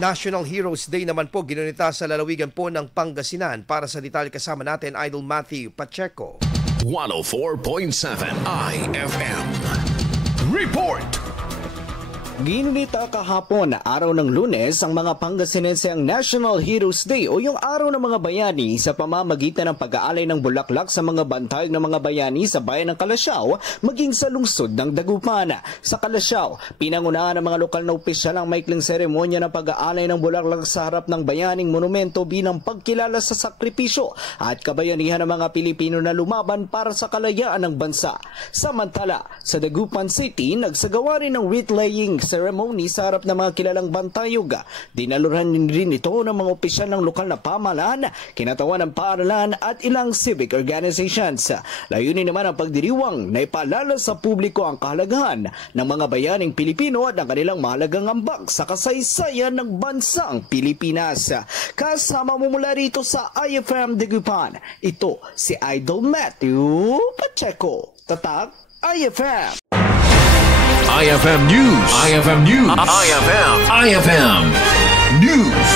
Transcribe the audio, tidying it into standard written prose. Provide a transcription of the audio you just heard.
National Heroes Day naman po ginunita sa lalawigan po ng Pangasinan. Para sa detalye kasama natin, Idol Matthew Pacheco. 104.7 IFM Report. Ginunita kahapon na araw ng Lunes ang mga Pangasinense ang National Heroes Day o yung araw ng mga bayani sa pamamagitan ng pag-aalay ng bulaklak sa mga bantayog ng mga bayani sa bayan ng Calasiao maging sa lungsod ng Dagupan. Sa Calasiao, pinangunahan ng mga lokal na opisyal ang maikling seremonya ng pag-aalay ng bulaklak sa harap ng bayaning monumento bilang pagkilala sa sakripisyo at kabayanihan ng mga Pilipino na lumaban para sa kalayaan ng bansa. Samantala, sa Dagupan City, nagsagawa rin ng wreath laying ceremony sa harap ng mga kilalang bantayog. Dinaluran rin ito ng mga opisyal ng lokal na pamahalaan, kinatawan ng paaralan at ilang civic organizations. Layunin naman ang pagdiriwang na ipaalala sa publiko ang kahalagahan ng mga bayaning Pilipino at ang kanilang mahalagang ambag sa kasaysayan ng bansang Pilipinas. Kasama mo mula rito sa IFM Dagupan, ito si Idol Matthew Pacheco. Tatak IFM. IFM News. IFM News. IFM News.